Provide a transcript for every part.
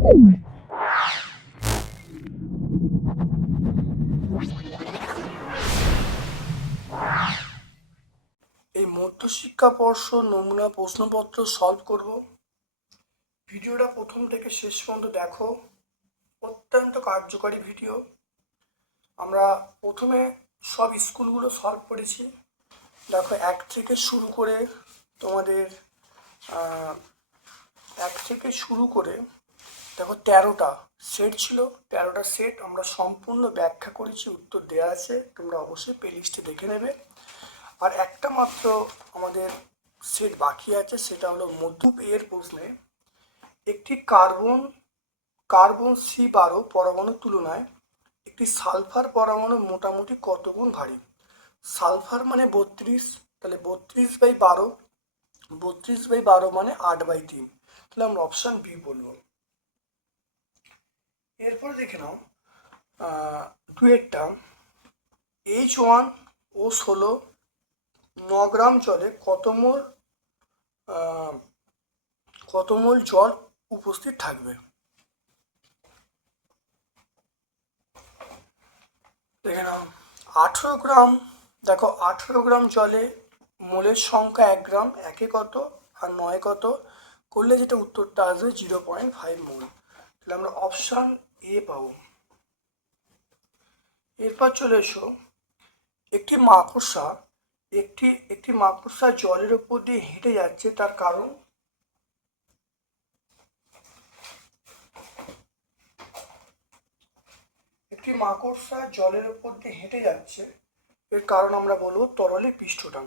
এই মধ্যশিক্ষা পর্ষদ নমুনা প্রশ্নপত্র সলভ করব। ভিডিওটা প্রথম থেকে শেষ পর্যন্ত দেখো। অত্যন্ত কার্যকারী ভিডিও আমরা প্রথমে সব স্কুলগুলো সলভ করেছি। দেখো, এক থেকে শুরু করে তোমাদের এক থেকে শুরু করে দেখো তেরোটা সেট ছিল, তেরোটা সেট আমরা সম্পূর্ণ ব্যাখ্যা করেছি, উত্তর দেওয়া আছে, তোমরা অবশ্যই প্লেলিস্টে দেখে নেবে। আর একটা মাত্র আমাদের সেট বাকি আছে, সেটা হলো মধুপ এর প্রশ্নে, একটি কার্বন কার্বন সি বারো পরমাণুর তুলনায় একটি সালফার পরমাণু মোটামুটি কত গুণ ভারী? সালফার মানে বত্রিশ, তাহলে বত্রিশ বাই বারো, বত্রিশ বাই বারো মানে আট বাই তিন। তাহলে আমরা অপশান বি বলব। এরপর দেখে নাও ডুয়েটটা এইচ ওয়ান ও ষোলো ন গ্রাম জলে কত মোল কত মোল জল উপস্থিত থাকবে? দেখে নাও, আঠেরো গ্রাম, দেখো আঠেরো গ্রাম জলে মোলের সংখ্যা এক গ্রাম, একে কত আর নয় কত? করলে যেটা উত্তরটা আসবে জিরো পয়েন্ট ফাইভ মোল। তাহলে আমরা অপশান এ পাবো এরপর চলে এসো। একটি মাকড়সা, একটি একটি মাকড়সা জলের উপর দিয়ে হেঁটে যাচ্ছে, তার কারণ? একটি মাকড়সা জলের উপর দিয়ে হেঁটে যাচ্ছে, এর কারণ আমরা বলব তরলের পৃষ্ঠটান।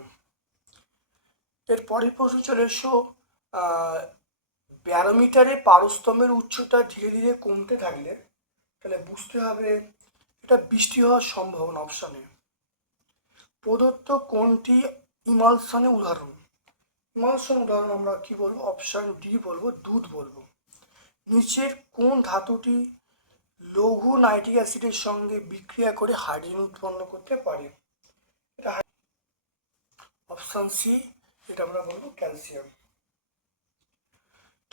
এর পরের প্রশ্ন চলে এসো ব্যারোমিটারে পারস্তমের উচ্চতা ধীরে ধীরে কমতে থাকলে তাহলে বুঝতে হবে এটা বৃষ্টি হওয়ার সম্ভাবনা অপশানে প্রদত্ত কোনটি ইমালশনে উদাহরণ। ইমালশন উদাহরণ আমরা কি বলব? অপশান ডি বলব, দুধ বলব। নিচের কোন ধাতুটি লঘু নাইট্রিক অ্যাসিডের সঙ্গে বিক্রিয়া করে হাইড্রোজেন উৎপন্ন করতে পারে। এটা অপশান সি এটা আমরা বলব ক্যালসিয়াম।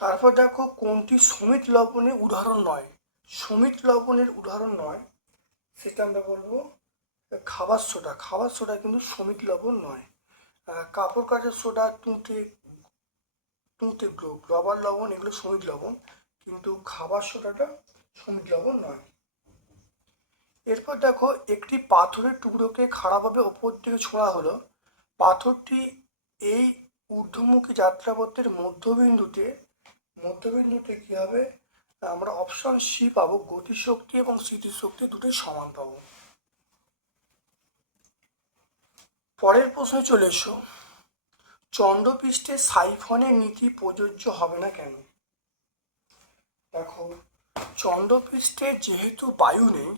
তারপর দেখো কোনটি সমিত লবণের উদাহরণ নয়। সমিত লবণের উদাহরণ নয়, সেটা আমরা বলব খাবার সোডা। খাবার সোডা কিন্তু সমিত লবণ নয়। কাপড় কাচের সোডা, তুঁতে তুঁতে গ্লো রবার লবণ, এগুলো সমিত লবণ, কিন্তু খাবার সোডাটা সমিত লবণ নয়। এরপর দেখো একটি পাথরের টুকরোকে খারাপভাবে ওপর থেকে ছোঁড়া হলো। পাথরটি এই ঊর্ধ্বমুখী যাত্রাপথের মধ্যবিন্দুতে মধ্যবিন্দুতে কী হবে? আমরা অপশন সি পাবো, গতিশক্তি এবং স্মৃতিশক্তি দুটোই সমান পাবো। পরের প্রশ্নে চলে এসো। চন্দ্রপৃষ্ঠে সাইফনের নীতি প্রযোজ্য হবে না কেন? দেখো, চন্দ্রপৃষ্ঠে যেহেতু বায়ু নেই,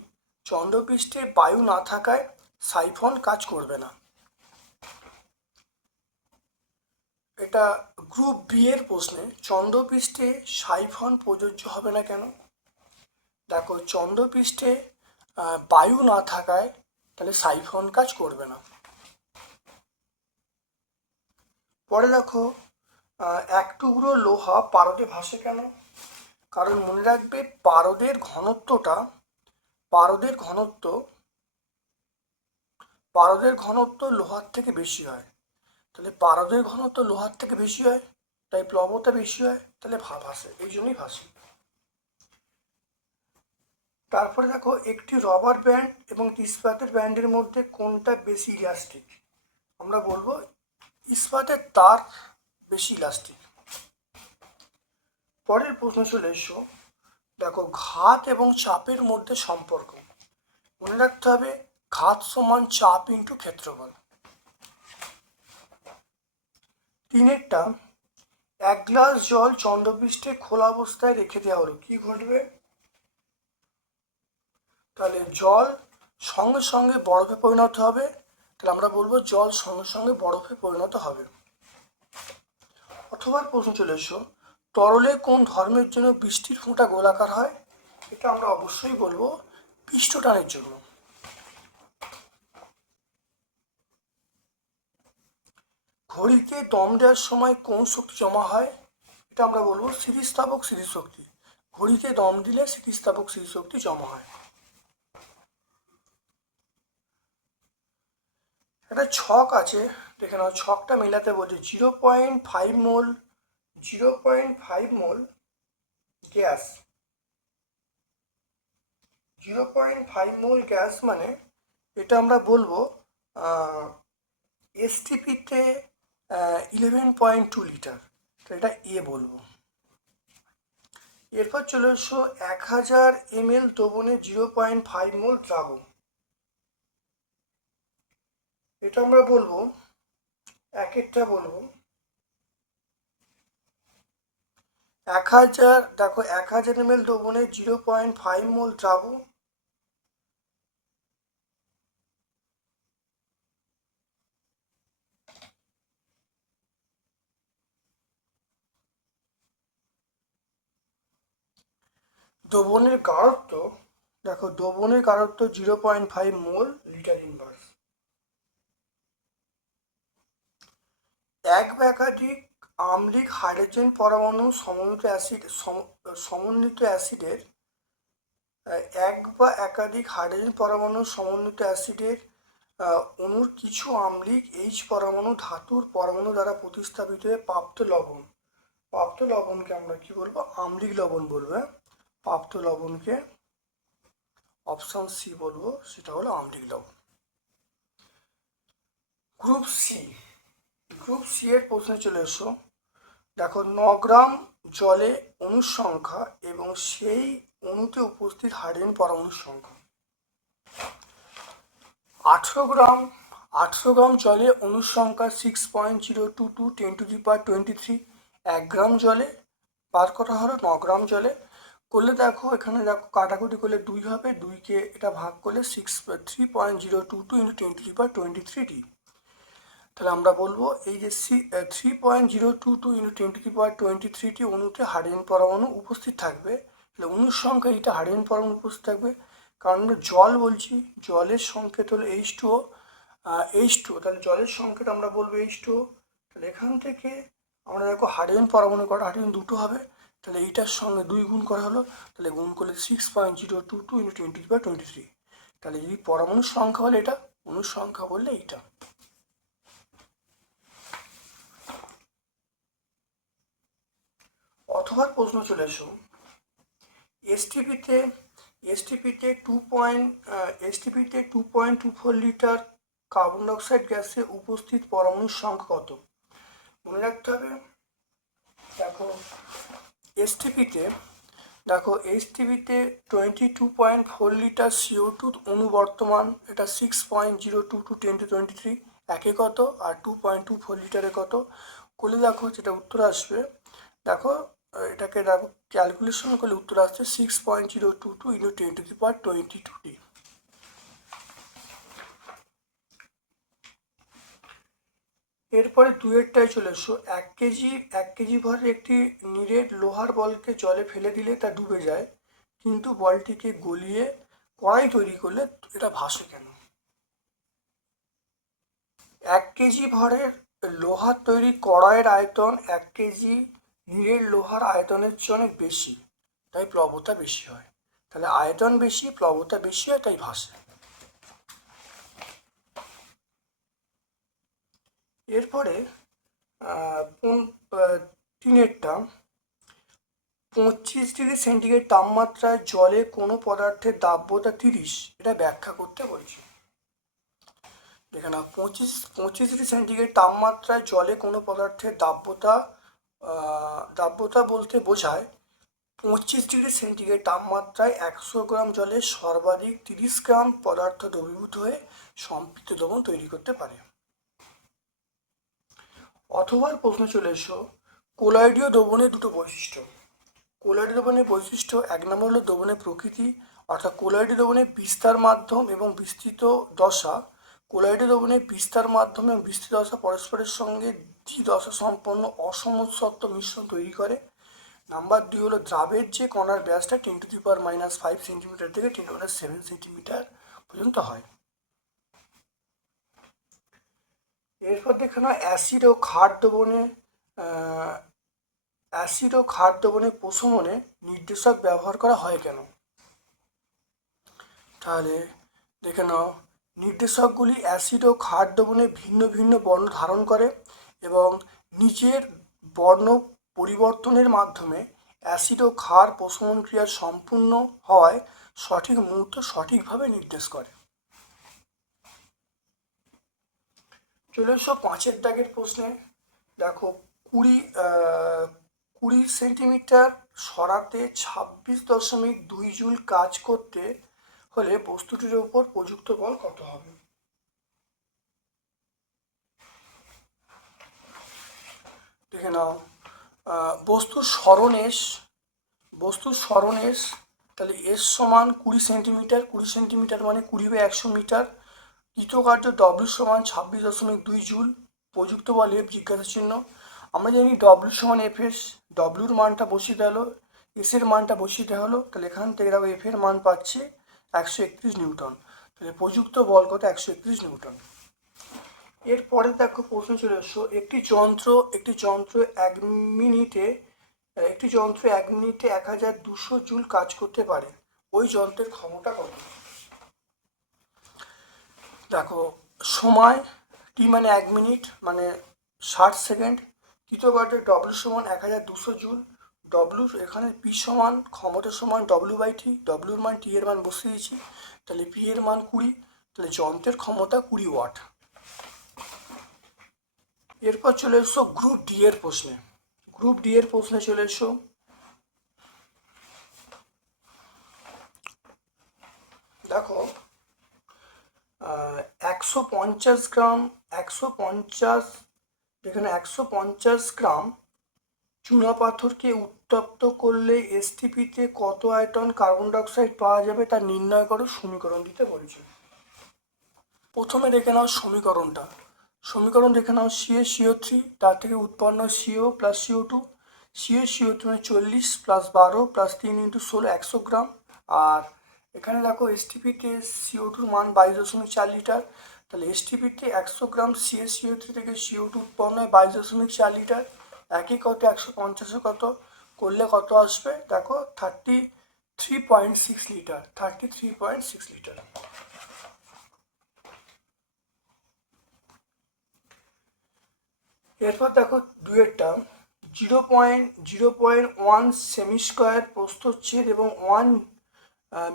চন্দ্রপৃষ্ঠে বায়ু না থাকায় সাইফন কাজ করবে না। এটা গ্রুপ বি এর প্রশ্নে চন্দ্রপৃষ্ঠে সাইফন প্রযোজ্য হবে না কেন? দেখো, চন্দ্রপৃষ্ঠে বায়ু না থাকায় তাহলে সাইফন কাজ করবে না। পরে দেখো এক টুকরো লোহা পারদে ভাসে কেন? কারণ মনে রাখবে, পারদের ঘনত্বটা, পারদের ঘনত্ব পারদের ঘনত্ব লোহার থেকে বেশি হয়। তাহলে পারদের ঘনত্ব লোহার থেকে বেশি হয়, তাই প্লবতা বেশি হয়, তাহলে ভা ভাসে, এই জন্যই ভাসে। তারপরে দেখো, একটি রবার ব্যান্ড এবং ইস্পাতের ব্যান্ডের মধ্যে কোনটা বেশি ইলাস্টিক আমরা বলব, ইস্পাতের তার বেশি ইলাস্টিক পরের প্রশ্ন চলে এসো। দেখো, ঘাত এবং চাপের মধ্যে সম্পর্ক। মনে রাখতে হবে, ঘাত সমান চাপ ইন্টু ক্ষেত্রফল। তিনেরটা, এক গ্লাস জল চন্দ্রপৃষ্ঠে খোলা অবস্থায় রেখে দেওয়া হলো। কি ঘটবে? তাহলে জল সঙ্গে সঙ্গে বরফে পরিণত হবে। তাহলে আমরা বলব জল সঙ্গে সঙ্গে বরফে পরিণত হবে। অথবা প্রশ্ন চলে এসো, তরলে কোন ধর্মের জন্য বৃষ্টির ফোঁটা গোলাকার হয়? এটা আমরা অবশ্যই বলব পৃষ্ঠটানের জন্য। ঘড়িতে দম দেওয়ার সময় কোন শক্তি জমা হয়? এটা আমরা বলব স্থিতিস্থাপক স্মৃতিশক্তি ঘড়িতে দম দিলে স্থিতিস্থাপক স্মৃতিশক্তি জমা হয়। একটা ছক আছে, দেখে নাও, ছকটা মেলাতে বলছে zero point five mole, zero point five mole gas. Zero point five mole gas মানে এটা আমরা বলব এসটিপিতে ইলেভেন পয়েন্ট টু লিটার তো এটা এ বলব। এরপর চলে এসো এক হাজার এম এল দ্রবণে জিরো পয়েন্ট ফাইভ মোল দ্রাবণ। এটা আমরা বলব, এক একটা বলব। এক হাজার, দেখো, এক হাজার এম এল দ্রবণে জিরো পয়েন্ট ফাইভ মোল দ্রাবণ। দ্রবণের গাঢ়ত্ব দেখো দ্রবণের গাঢ়ত্ব zero point five mole litre inverse এক বা একাধিক আম্লিক হাইড্রোজেন পরমাণু সমন্বিত অ্যাসিড সমন্বিত অ্যাসিডের এক বা একাধিক হাইড্রোজেন পরমাণু সমন্বিত অ্যাসিডের অণুর কিছু আম্লিক এইচ পরমাণু ধাতুর পরমাণু দ্বারা প্রতিস্থাপিত হয়ে প্রাপ্ত লবণ। প্রাপ্ত লবণকে আমরা কি বলব? আম্লিক লবণ বলব হ্যাঁ? প্রাপ্ত লবণকে অপশন সি বলব, সেটা হলো আম্লিক লবণ। গ্রুপ সি গ্রুপ সি এর প্রশ্নে চলে এসো। দেখো, ন গ্রাম জলে অণুর সংখ্যা এবং সেই অণুতে উপস্থিত হাইড্রোজেন পরমাণুর সংখ্যা। আঠেরো গ্রাম আঠেরো গ্রাম জলে অণুর সংখ্যা six point zero two two ten to the power twenty three এক গ্রাম জলে বার করা হলো ন গ্রাম জলে। করলে দেখো, এখানে দেখো কাটাকুটি করলে দুই হবে দুইকে এটা ভাগ করলে six three point zero two two into twenty two the power twenty three D তাহলে আমরা বলব এই যে C three point zero two two into twenty three point twenty thirty অণুতে হাইড্রোজেন পরমাণু উপস্থিত থাকবে। তাহলে অণুর সংখ্যা এটা হাইড্রোজেন পরমাণু উপস্থিত থাকবে। কারণ আমরা জল বলছি, জলের সংকেত হলো এইচ টু এইচ টু তাহলে জলের সংকেত আমরা বলব এইচ টু তাহলে এখান থেকে আমরা দেখো হাইড্রোজেন পরমাণু করা হাইড্রোজেন দুটো হবে। তাহলে এইটার সঙ্গে দুই গুণ করা হলো, তাহলে গুণ করলে six point zero two two into twenty বা টোয়েন্টি থ্রি তাহলে যদি পরমাণুর সংখ্যা হলে এটা অণুর সংখ্যা বললে এইটা। অথবা প্রশ্ন চলে এসো। এসটিপিতে এসটিপিতে two point এসটিপিতে two point two four litre carbon dioxide গ্যাসে উপস্থিত পরমাণুর সংখ্যা কত? মনে রাখতে হবে এসটিপিতে দেখো এসটিপিতে twenty two point four litre CO two অনুবর্তমান এটা six point zero two two ten to twenty three একে কত? আর টু পয়েন্ট টু ফোর লিটারে কত? করলে দেখো যেটা উত্তর আসবে। দেখো, এটাকে দেখো ক্যালকুলেশন করলে উত্তর আসছে six point zero two two into ten to the power twenty two D এরপরে দুয়েরটায় চলে এসো। এক কেজি এক কেজি ভরের একটি নিরেট লোহার বলকে জলে ফেলে দিলে তা ডুবে যায়, কিন্তু বলটিকে গলিয়ে কড়াই তৈরি করলে এটা ভাসে কেন? এক কেজি ভরের লোহার তৈরি কড়াইয়ের আয়তন এক কেজি নিরের লোহার আয়তনের চেয়ে বেশি, তাই প্লবতা বেশি হয়। তাহলে আয়তন বেশি, প্লবতা বেশি হয়, তাই ভাসে। এরপরে তিনেরটা পঁচিশ ডিগ্রি সেন্টিগ্রেড তাপমাত্রায় জলে কোনো পদার্থের দাব্যতা তিরিশ, এটা ব্যাখ্যা করতে বলছি। দেখে না পঁচিশ পঁচিশ ডিগ্রি সেন্টিগ্রেড তাপমাত্রায় জলে কোনো পদার্থের দাব্যতা দাব্যতা বলতে বোঝায় পঁচিশ ডিগ্রি সেন্টিগ্রেড তাপমাত্রায় একশো গ্রাম জলে সর্বাধিক তিরিশ গ্রাম পদার্থ দ্রবীভূত হয়ে সম্পৃক্ত দ্রবণ তৈরি করতে পারে। অথবা প্রশ্ন চলে এসো, কোলাইডীয় দ্রবণের দুটো বৈশিষ্ট্য। কোলাইডীয় দ্রবণের বৈশিষ্ট্য এক নম্বর হলো দ্রবণের প্রকৃতি, অর্থাৎ কোলাইডীয় দ্রবণের বিস্তার মাধ্যম এবং বিস্তৃত দশা। কোলাইডীয় দ্রবণের বিস্তার মাধ্যম এবং বিস্তৃত দশা পরস্পরের সঙ্গে দ্বিদশা সম্পন্ন অসমসত্ব মিশ্রণ তৈরি করে। নাম্বার দুই হলো দ্রাবের যে কণার ব্যাসটা ten to the power minus five centimetre থেকে টেন টু সেভেন সেন্টিমিটার পর্যন্ত হয়। এরপর দেখানো অ্যাসিড ও ক্ষার দ্রবণে অ্যাসিড ও ক্ষার দ্রবণে প্রশমনে নির্দেশক ব্যবহার করা হয় কেন? তাহলে দেখে নাও, নির্দেশকগুলি অ্যাসিড ও ক্ষার দ্রবণে ভিন্ন ভিন্ন বর্ণ ধারণ করে এবং নিচের বর্ণ পরিবর্তনের মাধ্যমে অ্যাসিড ও ক্ষার প্রশমন ক্রিয়া সম্পূর্ণ হওয়ায় সঠিক মুহূর্ত সঠিকভাবে নির্দেশ করে। এসো পাঁচের দাগের প্রশ্নে দেখো কুড়ি কুড়ি সেন্টিমিটার সরাতে ছাব্বিশ দশমিক দুই জুল কাজ করতে হলে বস্তুটির উপর প্রযুক্ত বল কত হবে? দেখে নাও আহ, বস্তুর স্মরণেশ বস্তুর স্মরণেশ তাহলে এস সমান কুড়ি সেন্টিমিটার কুড়ি সেন্টিমিটার মানে কুড়ি বাই একশো মিটার কৃতকার্য ডব্লিউ সমান ছাব্বিশ দশমিক দুই জুল, প্রযুক্ত বল এফ জিজ্ঞাসা চিহ্ন। আমরা জানি ডব্লিউ সমান এফ এস ডব্লিউর মানটা বসিয়ে দেওয়া হলো এস এর মানটা বসিয়ে দেওয়া হলো, তাহলে এখান থেকে দেখো এফ এর মান পাচ্ছে একশো একত্রিশ নিউটন। তাহলে প্রযুক্ত বল কত? একশো একত্রিশ নিউটন। এরপরে দেখো প্রশ্ন চলে এসো একটি যন্ত্র একটি যন্ত্র এক মিনিটে, একটি যন্ত্র এক মিনিটে এক হাজার দুশো জুল কাজ করতে পারে। ওই যন্ত্রের ক্ষমতা কত? দেখো, সময় টি মানে এক মিনিট? মানে ষাট সেকেন্ড। কৃতকার্যে ডব্লিউ সমান এক হাজার দুশো জুল। ডব্লিউ এখানে পি সমান, ক্ষমতা সমান ডব্লু বাই টি ডব্লিউর মান টি এর মান বসে দিয়েছি। তাহলে পি এর মান কুড়ি, তাহলে যন্ত্রের ক্ষমতা কুড়ি ওয়াট। এরপর চলে এসো গ্রুপ ডি এর প্রশ্নে। গ্রুপ ডি এর প্রশ্নে চলে এসো। দেখো একশো পঞ্চাশ গ্রাম, একশো পঞ্চাশ, যেখানে একশো পঞ্চাশ গ্রাম চুনাপাথরকে উত্তপ্ত করলে এসটিপিতে কত আয়তন কার্বন ডাইঅক্সাইড পাওয়া যাবে তা নির্ণয় করো, সমীকরণ দিতে বলেছে। প্রথমে দেখে নাও সমীকরণটা। সমীকরণ দেখে নাও সিএ সিও থ্রি তার থেকে উৎপন্ন CO plus CO two CA CO three মানে চল্লিশ প্লাস বারো প্লাস তিন ইন্টু ষোলো, একশো গ্রাম। আর এখানে দেখো এসটিপিতে সিও টুর মান বাইশ দশমিক চার লিটার। তাহলে এসটিপিতে একশো গ্রাম সিএ সিও থ্রি থেকে সিও টু উৎপন্ন হয় বাইশ দশমিক চার লিটার। একই কত? একশো পঞ্চাশে কত? করলে কত আসবে? দেখো thirty three point six litre. Thirty three point six litre. এরপর দেখো, দুয়েরটা। Zero point zero point one semi square প্রস্থচ্ছেদ এবং ওয়ান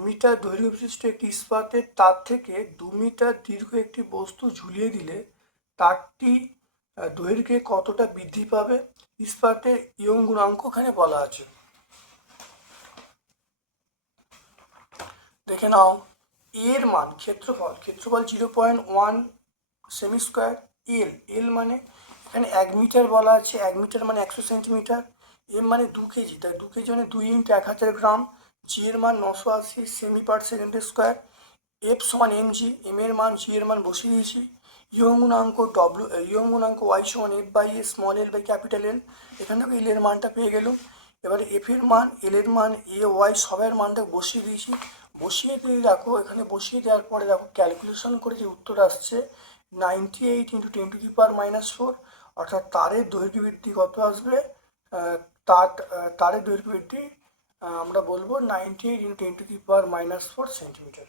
মিটার দৈর্ঘ্য বিশিষ্ট একটি ইস্পাতের তার থেকে দু মিটার দীর্ঘ একটি বস্তু ঝুলিয়ে দিলে তারটি দৈর্ঘ্যে কতটা বৃদ্ধি পাবে? ইস্পাতের ইয়ং গুণাঙ্ক এখানে বলা আছে। দেখে নাও এর মান, ক্ষেত্রফল ক্ষেত্রফল zero point one semi square L L মানে এখানে এক মিটার বলা আছে, এক মিটার মানে একশো সেন্টিমিটার এম মানে দু কেজি, তাই দু কেজি মানে দুই ইন্টু এক হাজার গ্রাম। জি এর মান নশো আশি semi per second square F সমান এম জি এম এর মান জি এর মান বসিয়ে দিয়েছি। ইয়ং গুণাঙ্ক ডব্লিউ ইয়ং গুণাঙ্ক ওয়াই সমান F by A small L by capital L এখান এল এর মানটা পেয়ে গেলাম। এবারে এফ এর মান এল এর মান এ ওয়াই সবের মানটা বসিয়ে দিয়েছি। বসিয়ে দিয়ে দেখো, এখানে বসিয়ে দেওয়ার পরে দেখো ক্যালকুলেশন করে যে উত্তর আসছে ninety eight into ten to the power minus four অর্থাৎ তারের দৈর্ঘ্য বৃদ্ধি কত আসবে? তার তারের দৈর্ঘ্য বৃদ্ধি আমরা বলব ninety eight into ten to the power minus four centimetre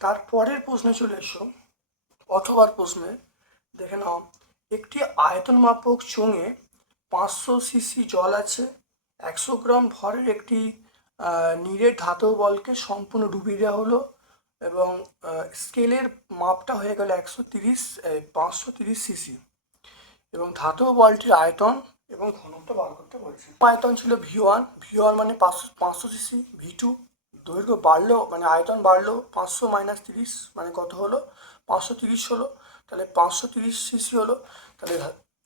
তারপরের প্রশ্নে চলে এসো, অথবার প্রশ্নে। দেখে নাও, একটি আয়তন মাপক চোঙে পাঁচশো সিসি জল আছে, একশো গ্রাম ভরের একটি নীরের ধাতব বলকে সম্পূর্ণ ডুবিয়ে দেওয়া হলো এবং স্কেলের মাপটা হয়ে গেল একশো তিরিশ পাঁচশো তিরিশ সিসি। এবং ধাতব বলটির আয়তন এবং ঘনত্ব বার করতে বলছে। আয়তন ছিল ভি ওয়ান ভি ওয়ান মানে পাঁচশো পাঁচশো সিসি, ভি টু দৈর্ঘ্য বাড়লো মানে আয়তন বাড়লো পাঁচশো মাইনাস তিরিশ মানে কত হলো? পাঁচশো তিরিশ হলো, তাহলে পাঁচশো তিরিশ সিসি হলো, তাহলে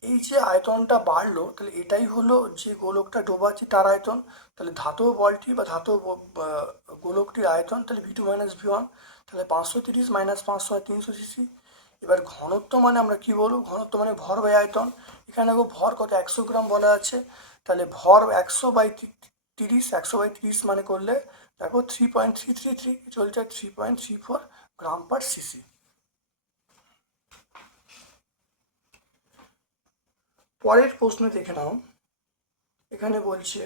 এই যে আয়তনটা বাড়লো, তাহলে এটাই হলো যে গোলকটা ডোবাচ্ছি তার আয়তন, তাহলে ধাতব বলটি বা ধাতব গোলকটির আয়তন, তাহলে V two minus V one তাহলে পাঁচশো তিরিশ মাইনাস পাঁচশো তিনশো সিসি এবার ঘনত্ব মানে আমরা কি বলব? ঘনত্ব মানে ভর বাই আয়তন। এখানে দেখো ভর কত? একশো গ্রাম বলা আছে। তাহলে ভর একশো বাই তিরিশ, একশো বাই তিরিশ মানে করলে, দেখো three point three three three চলছে three point three four gram per CC পরের প্রশ্ন দেখে নাও। এখানে বলছে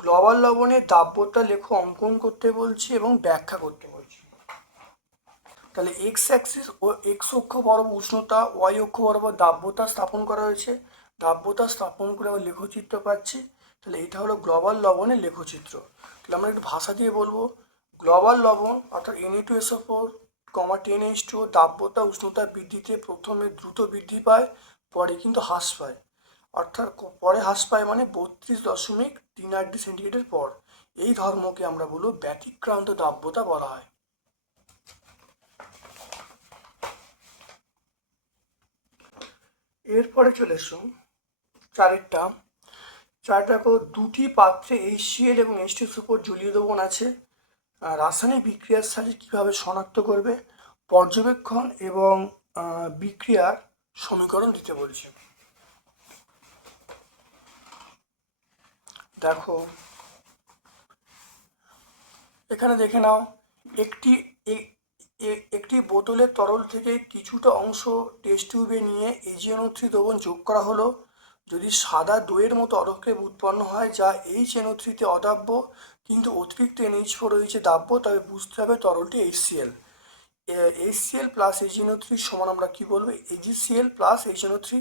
গ্লোবাল লবণের দাব্যতা লেখো অঙ্কন করতে বলছি এবং ব্যাখ্যা করতে বলছি। তাহলে এক্স অ্যাক্সিস ও এক্স অক্ষ বরাবর উষ্ণতা ওয়াই অক্ষ বরাবর দাব্যতা স্থাপন করা হয়েছে। দাব্যতা স্থাপন করে আমরা লেখচিত্র পাচ্ছি। তাহলে এটা হলো গ্লোবাল লবণের লেখচিত্র। তাহলে আমরা একটু ভাষা দিয়ে বলব। গ্লোবাল লবণ অর্থাৎ NA two SO four comma ten H two দাব্যতা উষ্ণতা বৃদ্ধিতে প্রথমে দ্রুত বৃদ্ধি পায়। পরে কিন্তু হ্রাস পায়। অর্থাৎ পরে হ্রাস পায় মানে বত্রিশ দশমিক তিন আট ডিগ্রি সেন্টিগ্রেডের পর। এই ধর্মকে আমরা বলব ব্যতিক্রান্ত দাব্যতা বলা হয়। এরপরে চলে এসো চারেরটা। চারটা দেখো দুটি পাত্রে এইচসিএল এবং এইচ টু সুপর জলীয় দ্রবণ আছে। রাসায়নিক বিক্রিয়ার সাথে কীভাবে শনাক্ত করবে? পর্যবেক্ষণ এবং বিক্রিয়ার সমীকরণ দিতে বলছে। দেখো, এখানে দেখে নাও, একটি একটি বোতলের তরল থেকে কিছুটা অংশ টেস্ট টিউবে নিয়ে এজিএনও থ্রি দ্রবণ যোগ করা হলো। যদি সাদা দইয়ের মতো অরক্ষেপ উৎপন্ন হয়, যা এইচ এনও থ্রিতে অদাব্য, কিন্তু অতিরিক্ত এনএইচ ফোর রয়েছে দাব্য, তবে বুঝতে হবে তরলটি HCl HCl plus HNO three সমান আমরা কী বলব? AGCL plus HNO three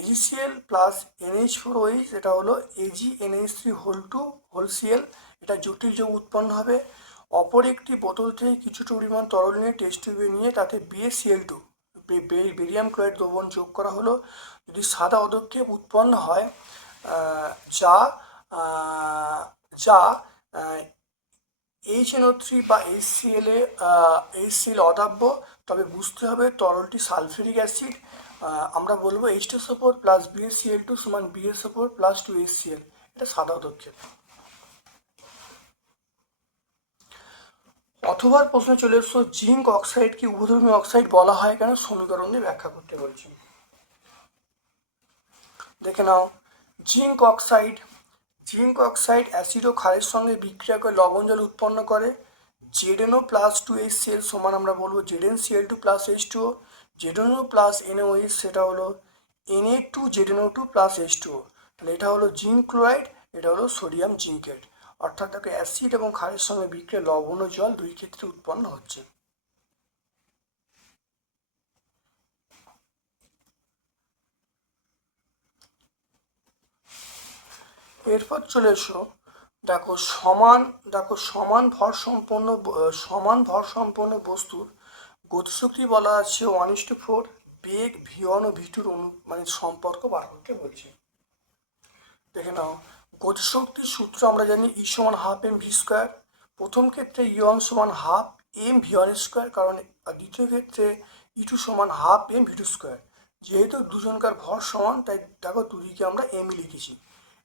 AGCL plus NH four OH এটা হলো AG NH three whole two whole CL এটা জটিল যোগ উৎপন্ন হবে। অপর একটি বোতল থেকে কিছুটা পরিমাণ তরল নিয়ে টেস্ট টিউবে নিয়ে তাতে বিএসিএল টু বেরিয়াম ক্লোরাইড দ্রবণ যোগ করা হলো। যদি সাদা অদক্ষেপ উৎপন্ন হয় যা যা এইচ এনও থ্রি বা এইচ সিএল অদাব্য, তবে বুঝতে হবে তরলটি সালফিউরিক অ্যাসিড আমরা বলব এইচ টু সোপোর প্লাস বিএসসিএল টু সমান বিএস সোপোর প্লাস টু এইচ সিএল এটা সাদা অদক্ষেপ অথবা প্রশ্নে চলে এসছো জিঙ্ক অক্সাইডকে উভধর্মী অক্সাইড বলা হয় কেন? সমীকরণ দিয়ে ব্যাখ্যা করতে বলছি। দেখে নাও, zinc oxide zinc oxide acid ও ক্ষারের সঙ্গে বিক্রিয়া করে লবণ জল উৎপন্ন করে। ZNO plus two H CL সমান আমরা বলব। ZN CL two plus H two O. ZNO plus NOH সেটা হলো NA two ZNO two plus H two তাহলে এটা হলো জিঙ্ক ক্লোরাইড, এটা হলো সোডিয়াম জিঙ্কেট। অর্থাৎ তাকে অ্যাসিড এবং ক্ষারের সঙ্গে বিক্রিয়া লবণ ও জল দুই ক্ষেত্রে উৎপন্ন হচ্ছে। এরপর চলে এসো। দেখো, সমান দেখো, সমান ভর সম্পন্ন সমান ভর সম্পন্ন বস্তুর গতিশক্তি বলা আছে ওয়ান ইস টু ফোর বেগ ভি ওয়ান ও ভি টুর অনু মানে সম্পর্ক বার করতে বলছি। দেখে নাও, গতিশক্তির সূত্র আমরা জানি ই সমান হাফ এম ভি স্কোয়ার প্রথম ক্ষেত্রে ই ওয়ান সমান half M V one square কারণ দ্বিতীয় ক্ষেত্রে ই টু সমান half M V two square যেহেতু দুজনকার ভর সমান, তাই দেখো দুদিকে আমরা এমই লিখেছি।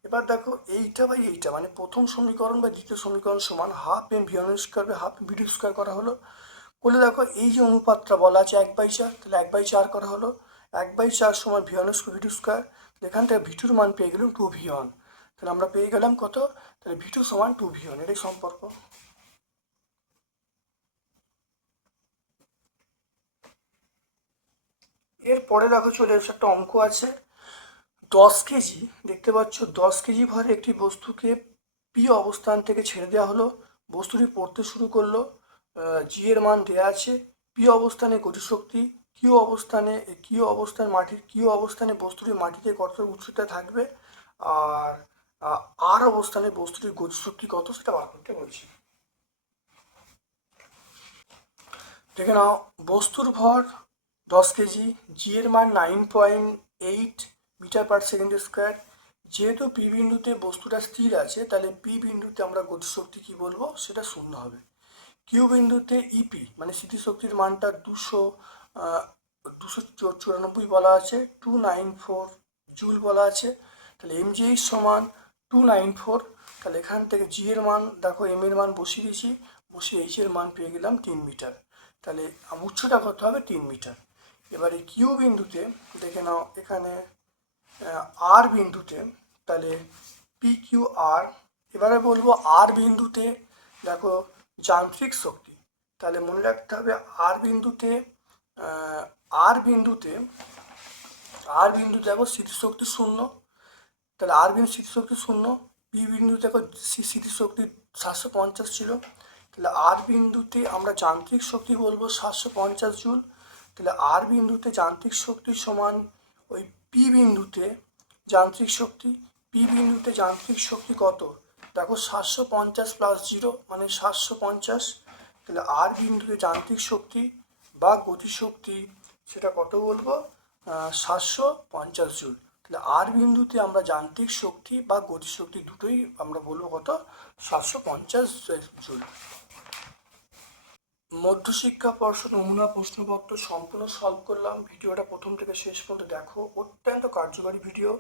এবার দেখো এইটা বা এইটা মানে প্রথম সমীকরণ বা দ্বিতীয় সমীকরণ সমান half M V square by half V square করা হলো। করলে দেখো এই যে অনুপাতটা বলা আছে এক বাই চার, তাহলে এক বাই চার করা হলো। এক বাই চার সমান V one square V square এখান থেকে ভি টুর মান পেয়ে গেলাম টু ভি তাহলে আমরা পেয়ে গেলাম কত? তাহলে ভিটু সমান টু ভি ওয়ান এটাই সম্পর্ক। এরপরে দেখো চলে এসে একটা অঙ্ক আছে। দশ কেজি, দেখতে পাচ্ছ, দশ কেজি ভরে একটি বস্তুকে পি অবস্থান থেকে ছেড়ে দেওয়া হলো। বস্তুটি পড়তে শুরু করল। জি এর মান দেওয়া আছে। পি অবস্থানে গতিশক্তি, কিউ অবস্থানে, কিউ অবস্থান মাটির, কিউ অবস্থানে বস্তুটি মাটিতে কত উচ্চতায় থাকবে? আর আর অবস্থানে বস্তুটির গতিশক্তি কত সেটা বার করতে বলছি। দেখে নাও, বস্তুর ভর দশ কেজি জি এর মান nine point eight metre per second square. যেহেতু পি বিন্দুতে বস্তুটা স্থির আছে, তাহলে পি বিন্দুতে আমরা গতিশক্তি কি বলব? সেটা শূন্য হবে। কিউ বিন্দুতে ইপি মানে স্থিতিশক্তির মানটা দুশো দুশো চুরানব্বই বলা আছে টু নাইন ফোর জুল বলা আছে। তাহলে এম জি সমান টু নাইন ফোর তাহলে এখান থেকে জি এর মান, দেখো এম এর মান বসিয়ে দিয়েছি, বসিয়ে এইচ এর মান পেয়ে গেলাম তিন মিটার। তাহলে উচ্চতা কত হবে? তিন মিটার। এবারে কিউ বিন্দুতে, দেখে নাও এখানে আর বিন্দুতে, তাহলে পি কিউ আর এবারে বলব আর বিন্দুতে, দেখো যান্ত্রিক শক্তি, তাহলে মনে রাখতে হবে আর বিন্দুতে আর বিন্দুতে আর বিন্দু দেখো স্মৃতিশক্তি শূন্য, তাহলে আর বিন্দু স্মৃতিশক্তি শূন্য বি বিন্দু দেখো স্মৃ- স্মৃতিশক্তি সাতশো পঞ্চাশ ছিল, তাহলে আর বিন্দুতে আমরা যান্ত্রিক শক্তি বলব সাতশো পঞ্চাশ জুল, তাহলে আর বিন্দুতে যান্ত্রিক শক্তি সমান ওই পি বিন্দুতে যান্ত্রিক শক্তি, পি বিন্দুতে যান্ত্রিক শক্তি কত? দেখো সাতশো পঞ্চাশ প্লাস জিরো মানে সাতশো পঞ্চাশ। তাহলে আর বিন্দুতে যান্ত্রিক শক্তি বা গতিশক্তি সেটা কত বলব? সাতশো পঞ্চাশ জুল। তাহলে আর বিন্দুতে আমরা যান্ত্রিক শক্তি বা গতিশক্তি দুটোই আমরা বলব কত? সাতশো পঞ্চাশ জুল। মধ্যশিক্ষা পর্ষদ নমুনা প্রশ্নপত্র সম্পূর্ণ সলভ করলাম। ভিডিওটা প্রথম থেকে শেষ পর্যন্ত দেখো। অত্যন্ত কার্যকারী ভিডিও।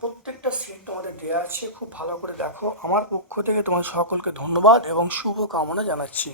প্রত্যেকটা সিট তোমাদের দেওয়া আছে। খুব ভালো করে দেখো। আমার পক্ষ থেকে তোমাদের সকলকে ধন্যবাদ এবং শুভ কামনা জানাচ্ছি।